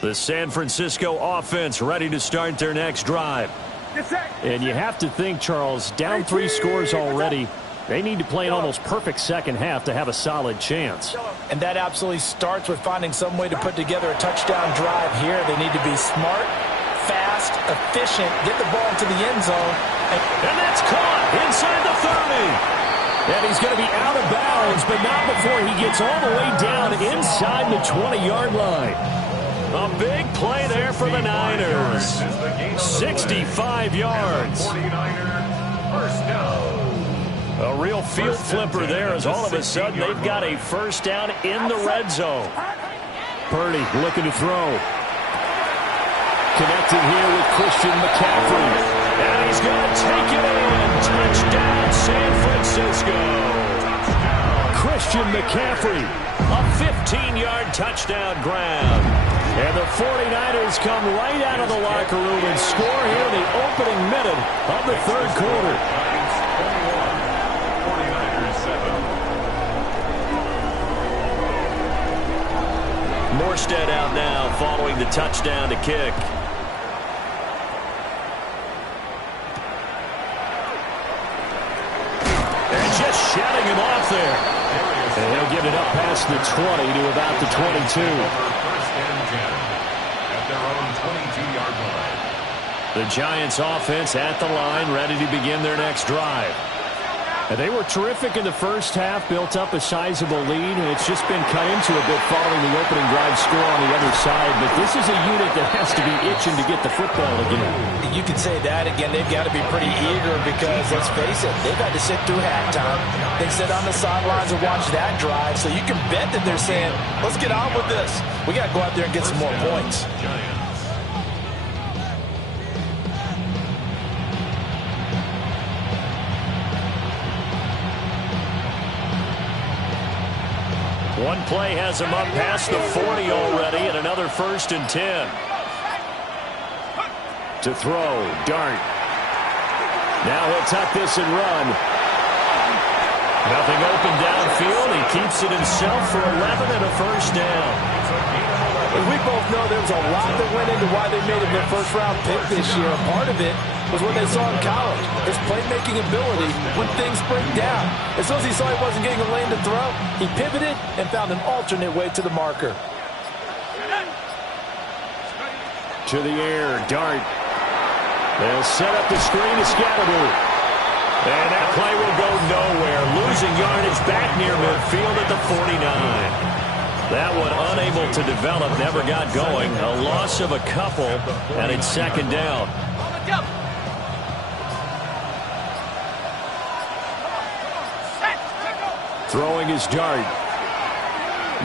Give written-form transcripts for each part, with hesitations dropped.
The San Francisco offense ready to start their next drive. And you have to think, Charles, down 3 scores already. They need to play an almost perfect second half to have a solid chance. And that absolutely starts with finding some way to put together a touchdown drive here. They need to be smart, fast, efficient, get the ball into the end zone. And that's caught inside the 30. And he's going to be out of bounds, but not before he gets all the way down inside the 20-yard line. A big play there for the Niners. 65 yards. A real field flipper there as all of a sudden they've got a first down in the red zone. Purdy looking to throw. Connecting here with Christian McCaffrey. And he's going to take it in. Touchdown, San Francisco. Christian McCaffrey. A 15-yard touchdown grab. And the 49ers come right out of the locker room and score here in the opening minute of the third quarter. Morstead out now following the touchdown to kick. And just shutting him off there. And he'll get it up past the 20 to about the 22. At their own 22-yard line. The Giants offense at the line, ready to begin their next drive. And they were terrific in the first half, built up a sizable lead, and it's just been cut into a bit following the opening drive score on the other side. But this is a unit that has to be itching to get the football again. You could say that again. They've got to be pretty eager because, let's face it, they've had to sit through halftime. They sit on the sidelines and watch that drive, so you can bet that they're saying, let's get on with this. We got to go out there and get some more points. One play has him up past the 40 already, and another 1st and 10. To throw, Dart. Now he'll tuck this and run. Nothing open downfield. He keeps it himself for 11 and a first down. And we both know there was a lot that went into why they made him their first-round pick this year. Part of it was what they saw in college, his playmaking ability when things break down. As soon as he saw he wasn't getting a lane to throw, he pivoted and found an alternate way to the marker. To the air, Dart. They'll set up the screen to Scatterby. And that play will go nowhere. Losing yardage back near midfield at the 49. That one unable to develop, never got going. A loss of a couple, and it's second down. Throwing his Dart.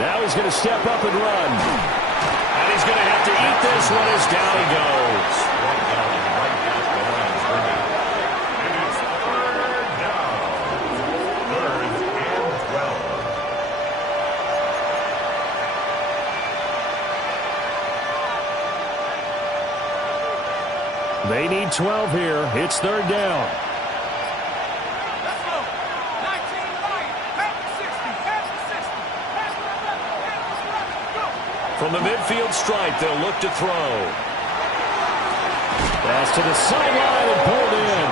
Now he's going to step up and run. And he's going to have to eat this one as down he goes. They need 12 here. It's third down. From the midfield stripe, they'll look to throw. Pass to the sideline and pulled in.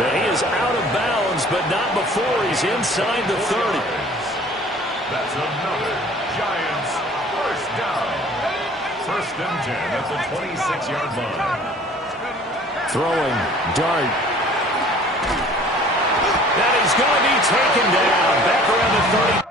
But he is out of bounds, but not before he's inside the 30. That's another Giants first down. 1st and 10 at the 26-yard line. Throwing, Dart. And he's going to be taken down. Back around the 30.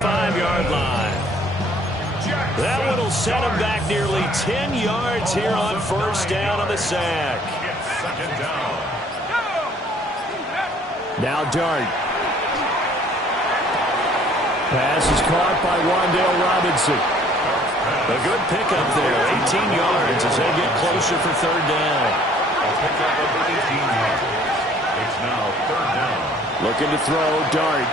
Five-yard line. That one will set him back nearly 10 yards here on first down on the sack. Second down. Now Dart. Pass is caught by Wan'Dale Robinson. A good pickup there, 18 yards as they get closer for third down. A pickup of 18 yards. It's now third down. Looking to throw, Dart.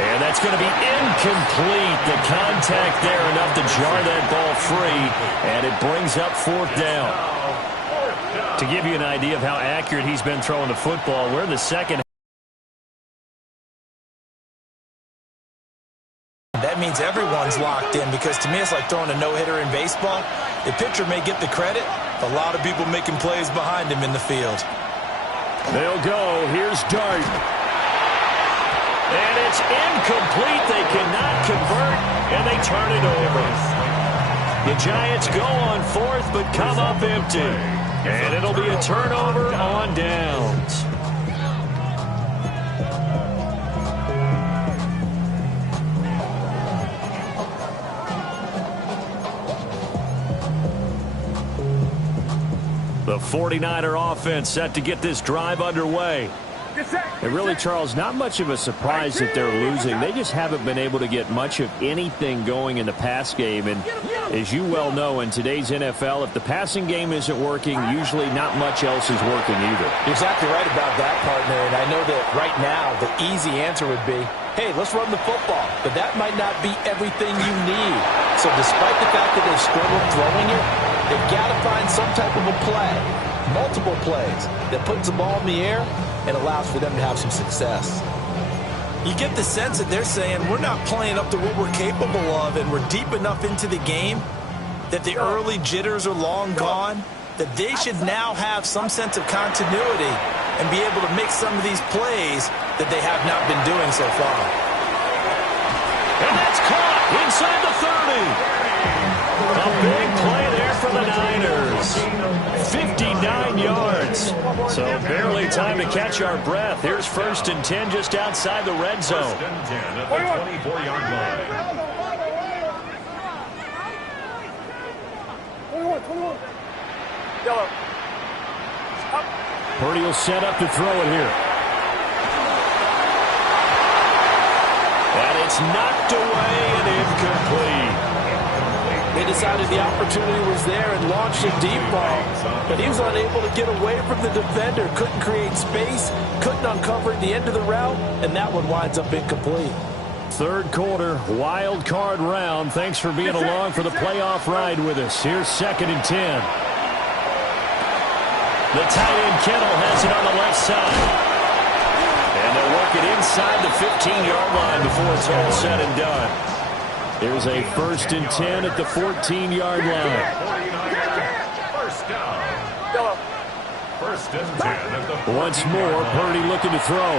And that's going to be incomplete. The contact there enough to jar that ball free, and it brings up 4th down. To give you an idea of how accurate he's been throwing the football, we're in the second. That means everyone's locked in, because to me it's like throwing a no-hitter in baseball. The pitcher may get the credit, a lot of people making plays behind him in the field. They'll go. Here's Dart. And it's incomplete. They cannot convert, and they turn it over. The Giants go on 4th, but come up empty. And it'll be a turnover on downs. The 49er offense set to get this drive underway. And really, Charles, not much of a surprise that they're losing. They just haven't been able to get much of anything going in the pass game. And as you well know, in today's NFL, if the passing game isn't working, usually not much else is working either. You're exactly right about that, partner. And I know that right now the easy answer would be, hey, let's run the football. But that might not be everything you need. So despite the fact that they've struggled throwing it, they've got to find some type of a play, multiple plays, that puts the ball in the air and allows for them to have some success. You get the sense that they're saying we're not playing up to what we're capable of, and we're deep enough into the game that the early jitters are long gone, that they should now have some sense of continuity and be able to make some of these plays that they have not been doing so far. And that's caught inside the 30. A big play there for the Niners. 59 yards. So barely time to catch our breath. Here's 1st and 10 just outside the red zone. 1st and 10 at the 24-yard line. Purdy will set up to throw it here. And it's knocked away and incomplete. They decided the opportunity was there and launched a deep ball, but he was unable to get away from the defender, couldn't create space, couldn't uncover the end of the route, and that one winds up incomplete. 3rd quarter, wild card round. Thanks for being along for the playoff ride with us. Here's 2nd and 10. The tight end Kittle has it on the left side. And they'll work it inside the 15-yard line before it's all said and done. There's a 1st and 10 at the 14-yard line. 1st down. 1st and 10 at the 14-yard Once more, Purdy looking to throw.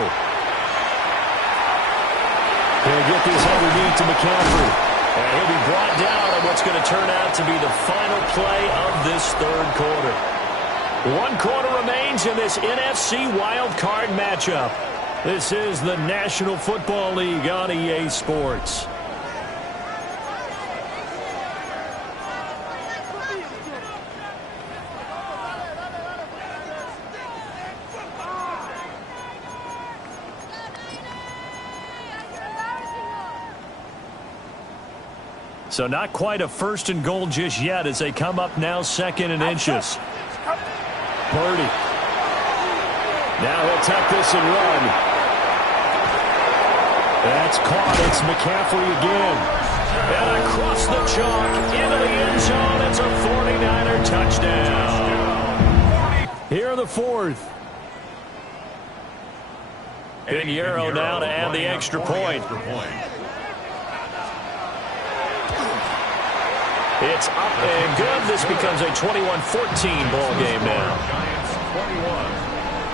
He'll get this underneath to McCaffrey. And he'll be brought down on what's going to turn out to be the final play of this 3rd quarter. 1 quarter remains in this NFC wild card matchup. This is the National Football League on EA Sports. So not quite a 1st and goal just yet as they come up now 2nd and inches. Purdy. Now he'll tuck this and run. That's caught. It's McCaffrey again. And across the chalk into the end zone. It's a 49er touchdown. Here are the 4th. Pinheiro now to add the extra point. It's up and good. This becomes a 21-14 ball game now. Giants 21,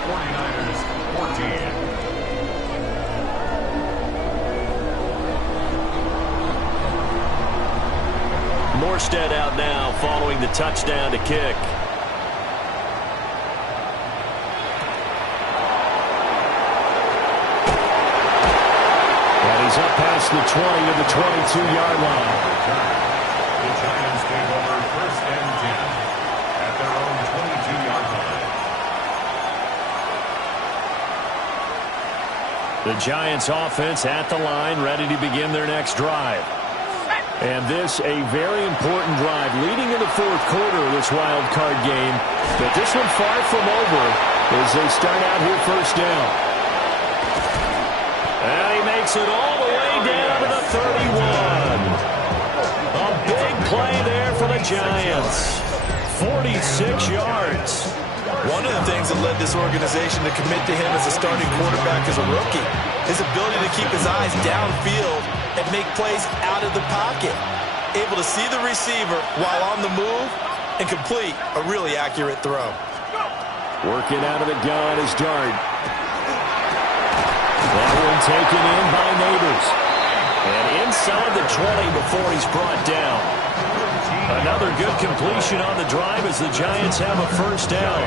49ers 14. Morstead out now following the touchdown to kick. And he's up past the 20 to the 22-yard line. The Giants take over 1st and 10 at their own 22-yard line. The Giants offense at the line, ready to begin their next drive. And this a very important drive leading in the 4th quarter of this wild card game. But this one far from over as they start out here 1st down. gets it all the way down to the 31. A big play there for the Giants. 46 yards. One of the things that led this organization to commit to him as a starting quarterback as a rookie, his ability to keep his eyes downfield and make plays out of the pocket. Able to see the receiver while on the move and complete a really accurate throw. Working out of the gun is Dart. That one taken in by Neighbors. And inside the 20 before he's brought down. Another good completion on the drive as the Giants have a first down.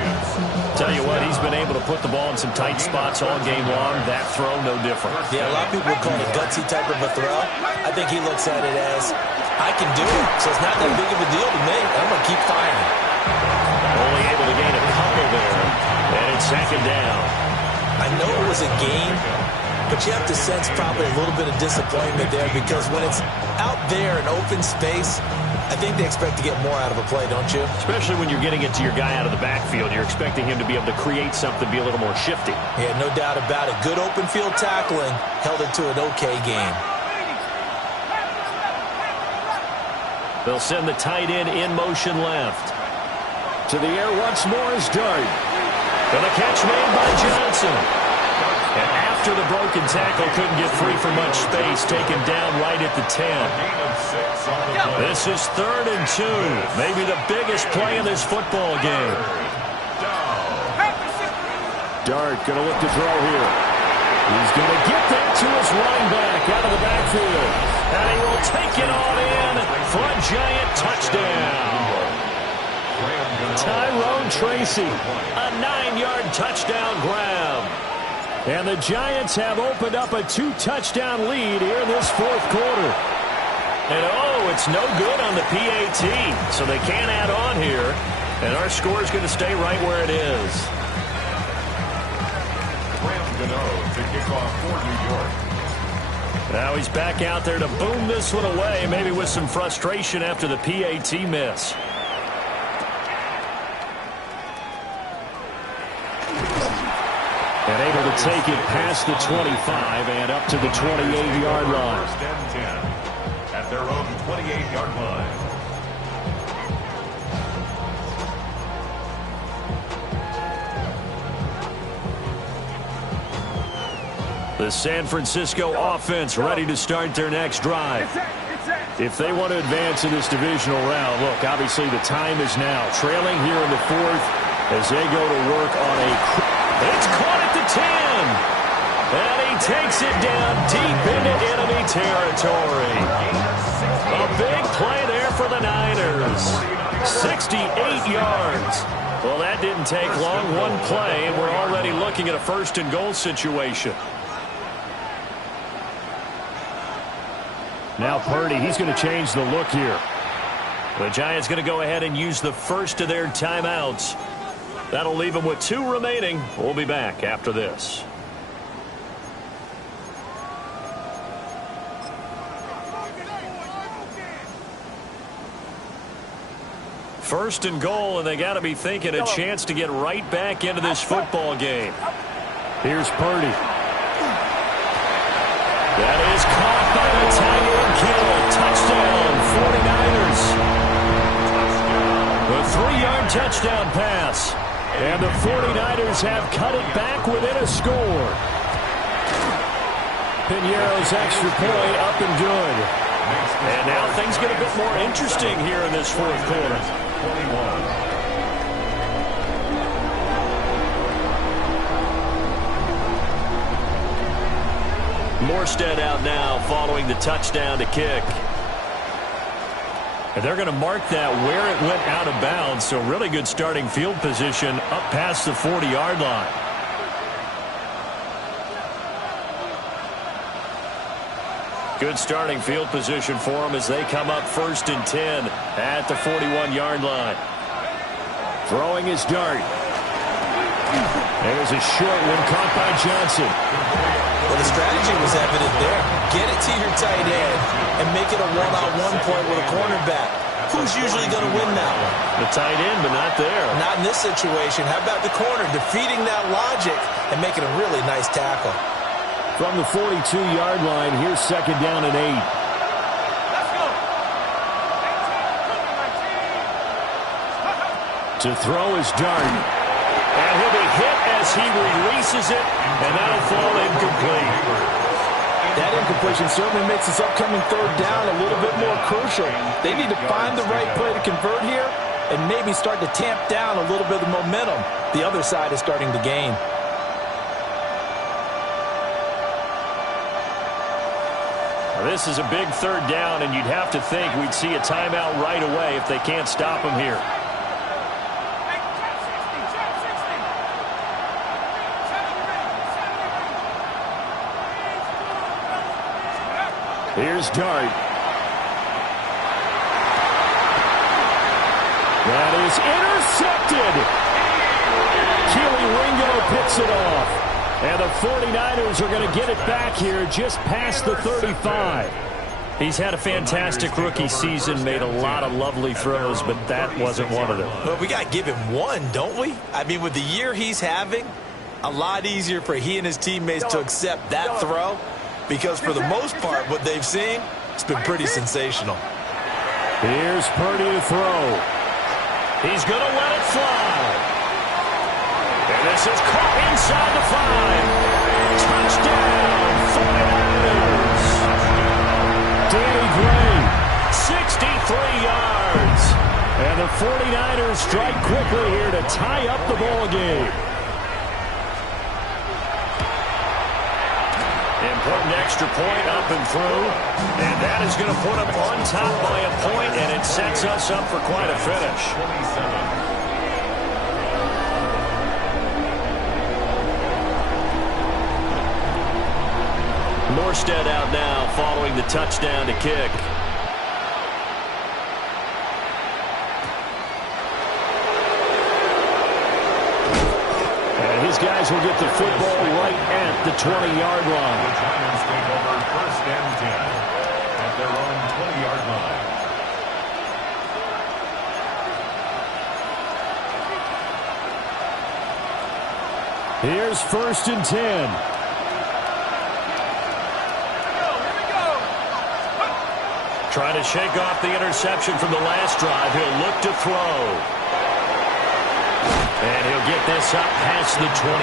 Tell you what, he's been able to put the ball in some tight spots all game long. That throw, no different. Yeah, a lot of people would call it a gutsy type of a throw. I think he looks at it as, I can do it, so it's not that big of a deal to me. I'm going to keep firing. Only able to gain a couple there, and it's second down. I know it was a game, but you have to sense probably a little bit of disappointment there because when it's out there in open space, I think they expect to get more out of a play, don't you? Especially when you're getting it to your guy out of the backfield. You're expecting him to be able to create something, be a little more shifty. Yeah, no doubt about it. Good open field tackling held it to an okay game. They'll send the tight end in motion left. To the air once more is Dart. And the catch made by Johnson. And after the broken tackle, couldn't get free from much space, taken down right at the 10. This is 3rd and 2. Maybe the biggest play in this football game. Dart going to look to throw here. He's going to get that to his running back out of the backfield. And he will take it all in for a Giant touchdown. Tyrone Tracy, a 9-yard touchdown grab. And the Giants have opened up a 2-touchdown lead here in this 4th quarter. And it's no good on the PAT, so they can't add on here. And our score is going to stay right where it is. Graham Gano to kick off for New York. Now he's back out there to boom this one away, maybe with some frustration after the PAT miss. And able to take it past the 25 and up to the 28-yard line. 1st and 10 at their own 28-yard line. The San Francisco offense ready to start their next drive. If they want to advance in this divisional round, look, obviously the time is now. Trailing here in the 4th as they go to work on a... It's caught at the 10. And he takes it down deep into enemy territory. A big play there for the Niners. 68 yards. Well, that didn't take long. One play, and we're already looking at a 1st and goal situation. Now Purdy, he's going to change the look here. The Giants going to go ahead and use the first of their timeouts. That'll leave them with 2 remaining. We'll be back after this. First and goal, and they got to be thinking a chance to get right back into this football game. Here's Purdy. That is caught by the tight end Kittle. Touchdown, 49ers. The 3-yard touchdown pass. And the 49ers have cut it back within a score. Piñeiro's extra point up and good. And now things get a bit more interesting here in this 4th quarter. 21. Morstead out now following the touchdown to kick. And they're going to mark that where it went out of bounds, so really good starting field position up past the 40-yard line. Good starting field position for them as they come up 1st and 10 at the 41-yard line. Throwing his Dart. There's a short one caught by Johnson. Well, the strategy was evident there. Get it to your tight end and make it a one-on-one play with a cornerback. Who's usually going to win that one? The tight end, but not there. Not in this situation. How about the corner defeating that logic and making a really nice tackle? From the 42-yard line, here's second down and 8. To throw is Dart. And he'll be hit as he releases it, and that'll fall incomplete. That incompletion certainly makes this upcoming third down a little bit more crucial. They need to find the right play to convert here and maybe start to tamp down a little bit of momentum the other side is starting to gain. This is a big third down, and you'd have to think we'd see a timeout right away if they can't stop him here. Here's Dart. That is intercepted. Keely Ringo picks it off. And the 49ers are going to get it back here just past the 35. He's had a fantastic rookie season, made a lot of lovely throws, but that wasn't one of them. Well, we got to give him one, don't we? I mean, with the year he's having, a lot easier for he and his teammates to accept that throw, because for the most part, what they've seen, it's been pretty sensational. Here's Purdy to throw. He's going to let it fly. And this is caught inside the 5. Touchdown, 49ers. Danny Gray, 63 yards. and the 49ers strike quickly here to tie up the ball game. Important extra point up and through, and that is going to put them on top by a point, and it sets us up for quite a finish. 27. Morstead out now following the touchdown to kick. And his guys will get the football right at the 20-yard line. The Giants take over 1st and 10 at their own 20-yard line. Here's 1st and 10. Trying to shake off the interception from the last drive. He'll look to throw. And he'll get this up past the 25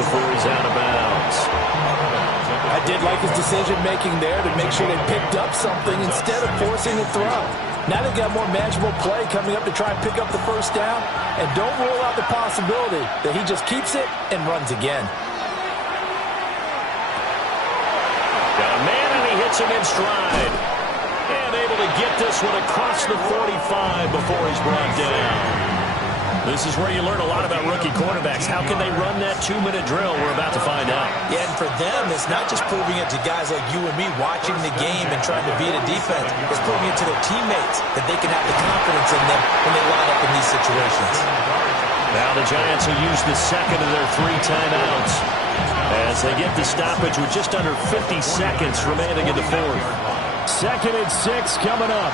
before he's out of bounds. I did like his decision-making there to make sure they picked up something instead of forcing a throw. Now they've got more manageable play coming up to try and pick up the first down. And don't rule out the possibility that he just keeps it and runs again. Got a man, and he hits him in stride. And able to get this one across the 45 before he's brought down. This is where you learn a lot about rookie quarterbacks. How can they run that 2-minute drill? We're about to find out. Yeah, and for them, it's not just proving it to guys like you and me watching the game and trying to beat a defense. It's proving it to their teammates that they can have the confidence in them when they line up in these situations. Now the Giants will use the second of their 3 timeouts as they get the stoppage with just under 50 seconds remaining in the 4th. 2nd and 6 coming up.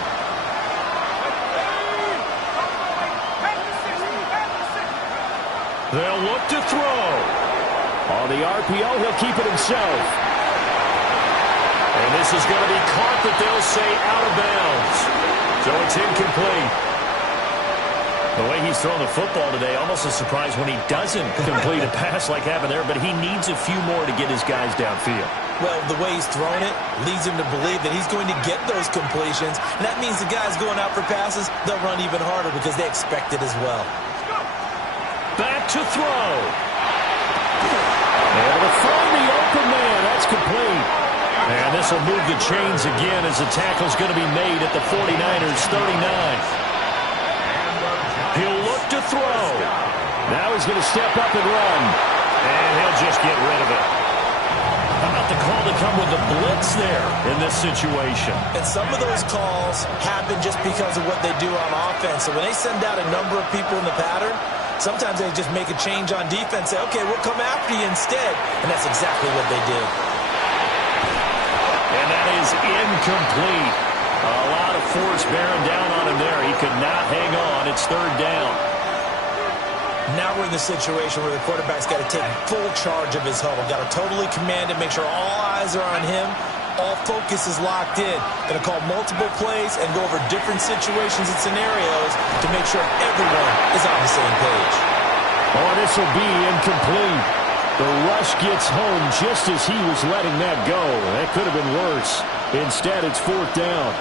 They'll look to throw. On the RPO, he'll keep it himself. And this is going to be caught, but they'll say out of bounds. So it's incomplete. The way he's throwing the football today, almost a surprise when he doesn't complete a pass like happened there, but he needs a few more to get his guys downfield. Well, the way he's throwing it leads him to believe that he's going to get those completions. And that means the guys going out for passes, they'll run even harder because they expect it as well. Back to throw. Able to find the open man. That's complete. And this will move the chains again as the tackle's going to be made at the 49ers 39. He'll look to throw. Now he's going to step up and run. And he'll just get rid of it. How about the call to come with the blitz there in this situation? And some of those calls happen just because of what they do on offense. So when they send out a number of people in the pattern, sometimes they just make a change on defense, say, okay, we'll come after you instead. And that's exactly what they did. And that is incomplete. A lot of force bearing down on him there. He could not hang on. It's 3rd down. Now we're in the situation where the quarterback's got to take full charge of his huddle. Got to totally command it, make sure all eyes are on him. All focus is locked in. Going to call multiple plays and go over different situations and scenarios to make sure everyone is on the same page. Oh, this will be incomplete. The rush gets home just as he was letting that go. That could have been worse. Instead, it's 4th down.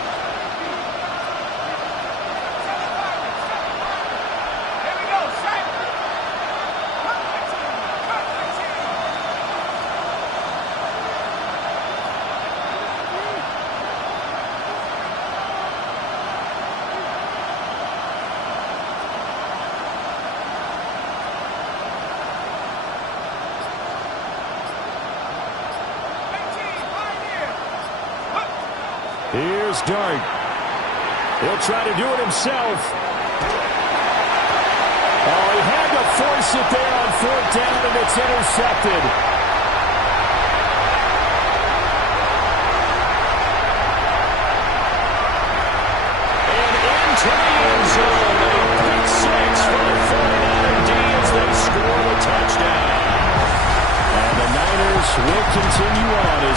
Here's Dart. He'll try to do it himself. Oh, he had to force it there on 4th down, and it's intercepted. And into the end zone. A pick six for the 49er D as they score the touchdown. And the Niners will continue on as